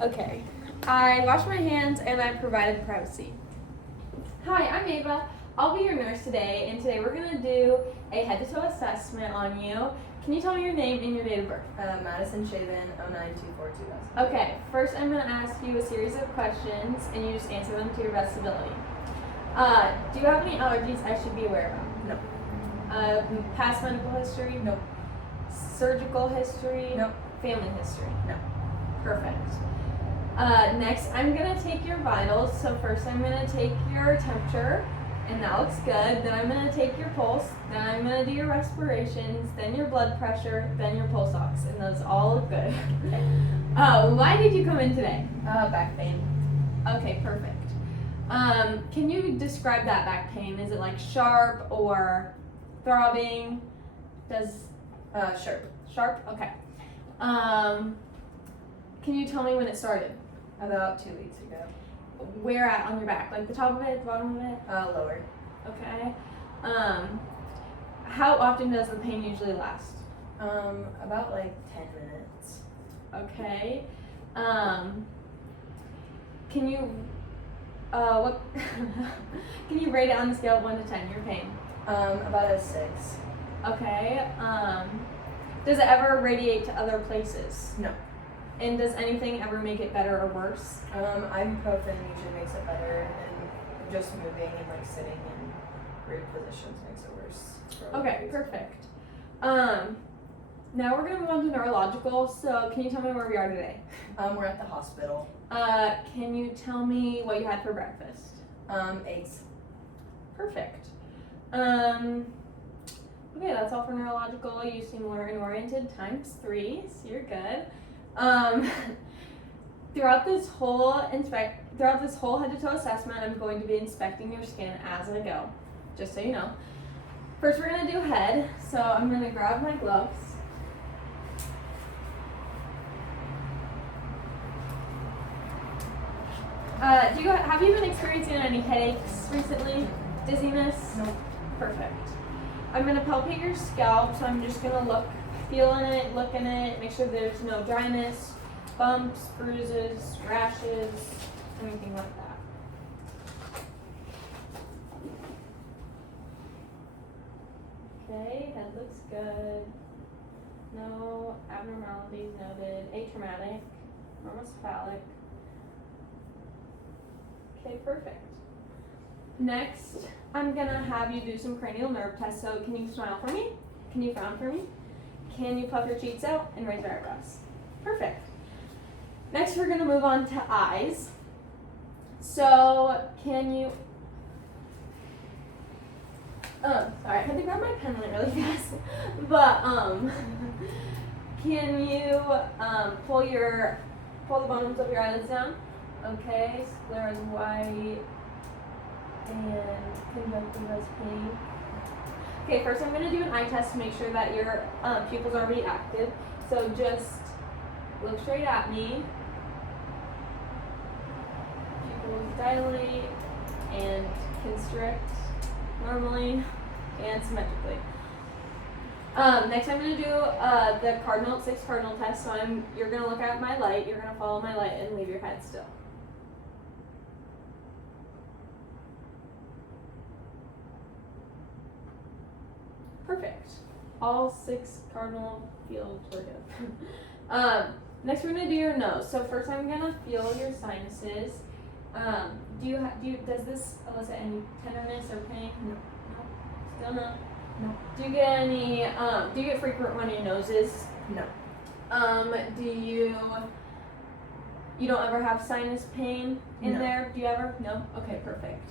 Okay. I washed my hands and I provided privacy. Hi, I'm Ava. I'll be your nurse today, and today we're going to do a head-to-toe assessment on you. Can you tell me your name and your date of birth? Madison Shaven, 09242. Okay, first I'm going to ask you a series of questions, and you just answer them to your best ability. Do you have any allergies I should be aware of? No. Past medical history? Nope. Surgical history? Nope. Family history? No. Perfect. Next, I'm going to take your vitals. So first I'm going to take your temperature, and that looks good. Then I'm going to take your pulse. Then I'm going to do your respirations, then your blood pressure, then your pulse ox, and those all look good. Why did you come in today? Back pain. Okay, perfect. Can you describe that back pain? Is it like sharp or throbbing? Sharp. Sharp? Okay. Can you tell me when it started? About 2 weeks ago. Where at on your back? Like the top of it, the bottom of it? Lower. Okay. How often does the pain usually last? About like 10 minutes. Okay. Can you what can you rate it on a scale of 1 to 10, your pain? About a 6. Okay. Does it ever radiate to other places? No. And does anything ever make it better or worse? Ibuprofen usually makes it better, and just moving and like sitting in weird positions makes it worse. Okay, perfect. Now we're gonna move on to neurological. So can you tell me where we are today? We're at the hospital. Can you tell me what you had for breakfast? Eggs. Perfect. Okay, that's all for neurological. You seem learn-oriented ×3, so you're good. Throughout this whole head-to-toe assessment, I'm going to be inspecting your skin as I go, just so you know. First, we're gonna do head. So I'm gonna grab my gloves. Have you been experiencing any headaches recently? Dizziness? Nope. Perfect. I'm gonna palpate your scalp, so I'm just gonna feel in it, look in it, make sure there's no dryness, bumps, bruises, rashes, anything like that. Okay, head looks good. No abnormalities noted. Atraumatic, normocephalic. Okay, perfect. Next, I'm gonna have you do some cranial nerve tests. So can you smile for me? Can you frown for me? Can you puff your cheeks out and raise your eyebrows? Perfect. Next, we're gonna move on to eyes. So can you, sorry, I had to grab my pen really fast. But can you pull the bottoms of your eyelids down? Okay, sclera is white and conjunctiva is pink. Okay, first I'm going to do an eye test to make sure that your pupils are reactive. So just look straight at me. Pupils dilate and constrict normally and symmetrically. Next I'm going to do the 6 cardinal test. So you're going to look at my light, you're going to follow my light and leave your head still. Perfect. All 6 cardinal fields were good. Next, we're gonna do your nose. So first, I'm gonna feel your sinuses. Does this elicit any tenderness or pain? No. No. Still no. No. Do you get any? Do you get frequent runny noses? No. You don't ever have sinus pain in No. there? Do you ever? No. Okay, perfect.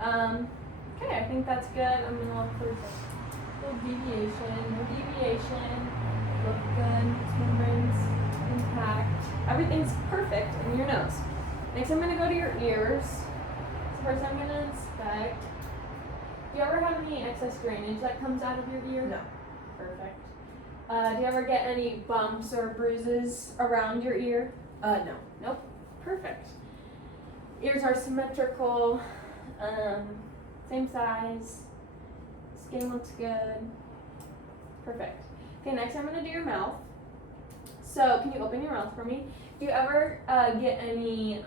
Okay, I think that's good. I'm gonna look for no deviation, look good, membranes intact. Everything's perfect in your nose. Next I'm going to go to your ears. So first I'm going to inspect. Do you ever have any excess drainage that comes out of your ear? No. Perfect. Do you ever get any bumps or bruises around your ear? No. Nope. Perfect. Ears are symmetrical, same size. Skin looks good. Perfect. Okay, next I'm going to do your mouth. So can you open your mouth for me? Do you ever get any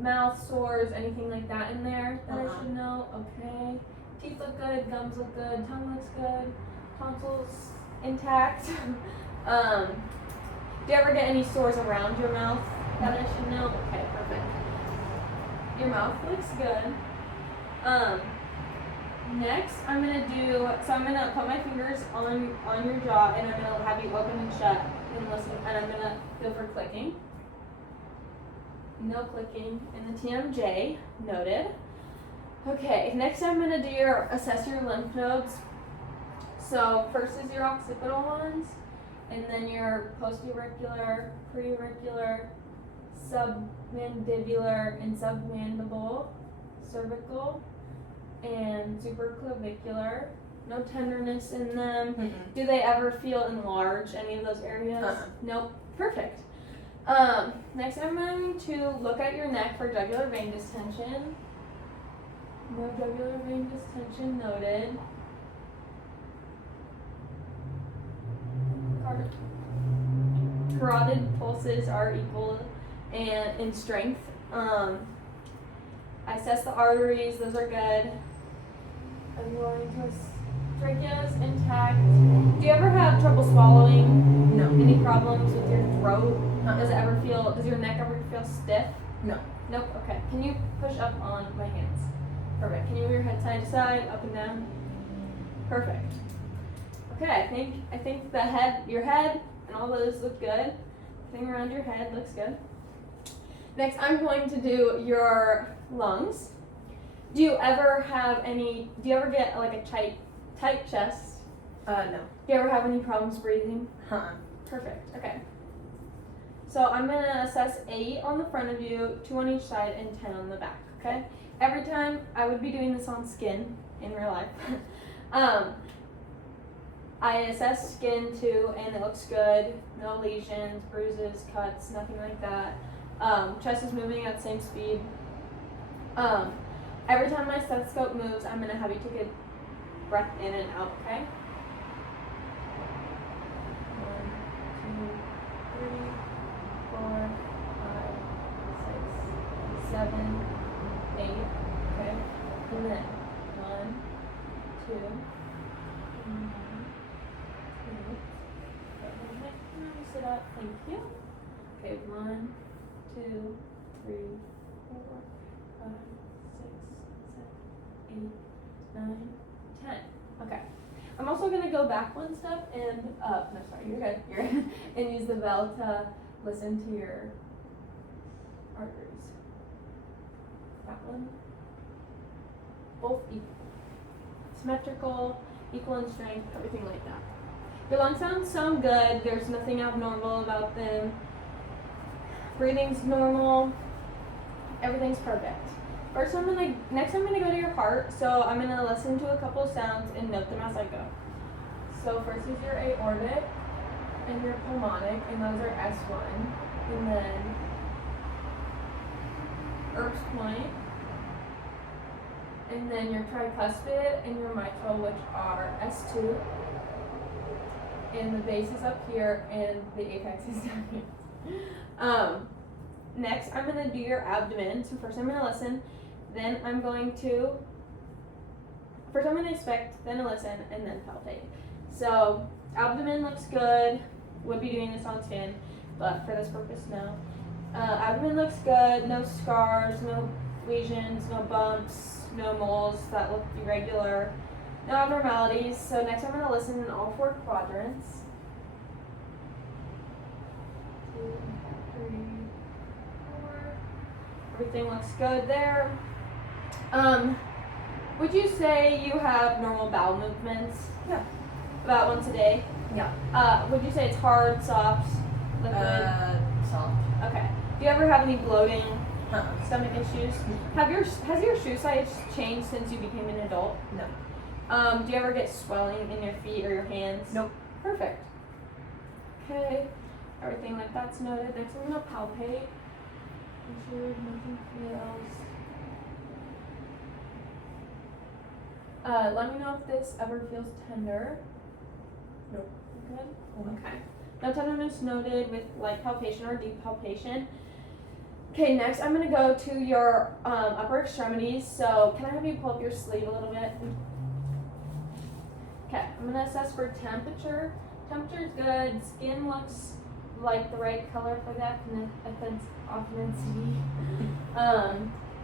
mouth sores, anything like that in there that I should know? Okay. Teeth look good, gums look good, tongue looks good, tonsils intact. Do you ever get any sores around your mouth that I should know? Okay, perfect. Your mouth looks good. Next, I'm gonna put my fingers on your jaw, and I'm gonna have you open and shut and listen, and I'm gonna feel for clicking. No clicking in the TMJ, noted. Okay, next I'm gonna assess your lymph nodes. So first is your occipital ones, and then your postauricular, preauricular, submandibular, and submandible, cervical, and supraclavicular. No tenderness in them. Mm-mm. Do they ever feel enlarged, any of those areas? Nope. Perfect. Next I'm going to look at your neck for jugular vein distension. No jugular vein distension noted. Carotid pulses are equal and in strength. I assess the arteries, those are good. I'm going to trachea is intact. Do you ever have trouble swallowing? No. Any problems with your throat? Does your neck ever feel stiff? No. Nope. Okay. Can you push up on my hands? Perfect. Can you move your head side to side, up and down? Perfect. Okay, I think your head and all those look good. Everything around your head looks good. Next, I'm going to do your lungs. Do you ever get like a tight chest? No. Do you ever have any problems breathing? Perfect. Okay. So I'm gonna assess 8 on the front of you, 2 on each side, and 10 on the back. Okay. Every time I would be doing this on skin in real life. I assess skin too, and it looks good. No lesions, bruises, cuts, nothing like that. Chest is moving at the same speed. Every time my stethoscope moves, I'm gonna have you take a breath in and out. Okay. 1, 2, 3, 4, 5, 6, 7, 8. Okay. And then 1, 2, 3. Sit up. Thank you. Okay, 1, 2, 3, 4, 5, 6, 7, 8, 9, 10. Okay. I'm also gonna go back one step and no, sorry, you're good. You're good. And use the bell to listen to your arteries. That one. Both equal. Symmetrical, equal in strength, everything like that. Your lungs sound good. There's nothing abnormal about them. Breathing's normal. Everything's perfect. Next I'm gonna go to your heart. So I'm gonna listen to a couple of sounds and note them as I go. So first is your aortic and your pulmonic, and those are S1. And then Erb's point. And then your tricuspid and your mitral, which are S2. And the base is up here, and the apex is down here. Next, I'm going to do your abdomen. So first I'm going to listen, then first I'm going to expect, then listen, and then palpate. So abdomen looks good. Would be doing this on skin, but for this purpose, no. Abdomen looks good. No scars, no lesions, no bumps, no moles that look irregular. No abnormalities. So next I'm going to listen in all 4 quadrants. 2, 3, 4. Everything looks good there. Would you say you have normal bowel movements? Yeah. About once a day? Yeah. Would you say it's hard, soft, liquid? Soft. Okay. Do you ever have any bloating, stomach issues? Mm-hmm. Has your shoe size changed since you became an adult? No. Do you ever get swelling in your feet or your hands? Nope. Perfect. Okay. Everything like that's noted. Next I'm going to palpate. Make sure nothing feels. Let me know if this ever feels tender. Nope. Good? Mm-hmm. Okay. No tenderness noted with light palpation or deep palpation. Okay, next I'm gonna go to your upper extremities. So can I have you pull up your sleeve a little bit? Okay, I'm gonna assess for temperature. Temperature's good. Skin looks like the right color for that ethnicity.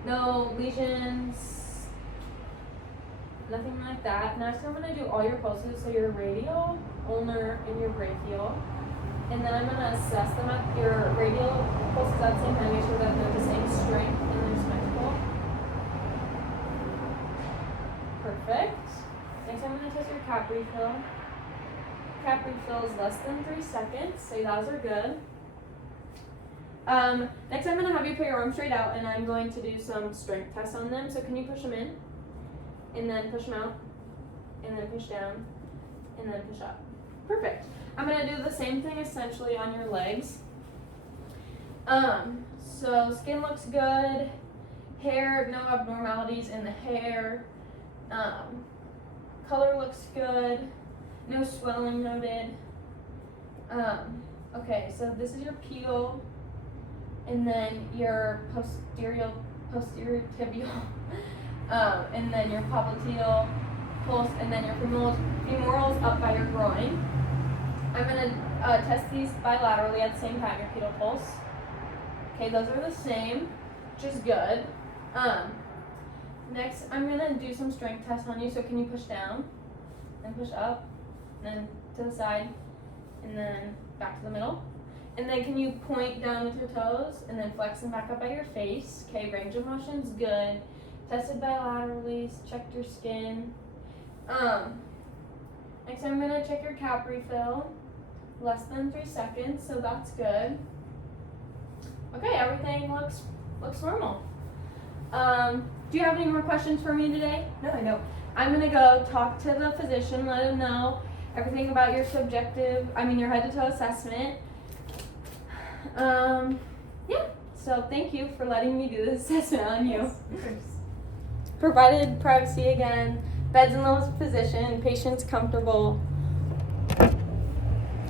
No lesions, nothing like that. Next, I'm gonna do all your pulses, so your radial, ulnar, and your brachial. And then I'm gonna assess them at your radial pulses at the same time, make sure that they're the same strength and they're symmetrical. Perfect. Next, I'm gonna test your cap refill. Cap refill is less than 3 seconds, so those are good. Next, I'm gonna have you put your arms straight out, and I'm going to do some strength tests on them. So can you push them in, and then push them out, and then push down, and then push up. Perfect. I'm gonna do the same thing essentially on your legs. So skin looks good. Hair, no abnormalities in the hair. Color looks good. No swelling noted. Okay, so this is your pedal, and then your posterior tibial, and then your popliteal pulse, and then your femorals up by your groin. I'm gonna test these bilaterally at the same time, your pedal pulse. Okay, those are the same, which is good. Next, I'm gonna do some strength tests on you. So can you push down, and push up, and then to the side, and then back to the middle? And then can you point down with your toes, and then flex them back up by your face? Okay, range of motion's good. Tested bilaterally, checked your skin. Next, I'm gonna check your cap refill. Less than 3 seconds, so that's good. Okay, everything looks normal. Do you have any more questions for me today? No, I know. I'm gonna go talk to the physician, let him know everything about your your head to toe assessment. Yeah, so thank you for letting me do this assessment on you. Yes, of course. Provided privacy again, beds in the position, patient's comfortable.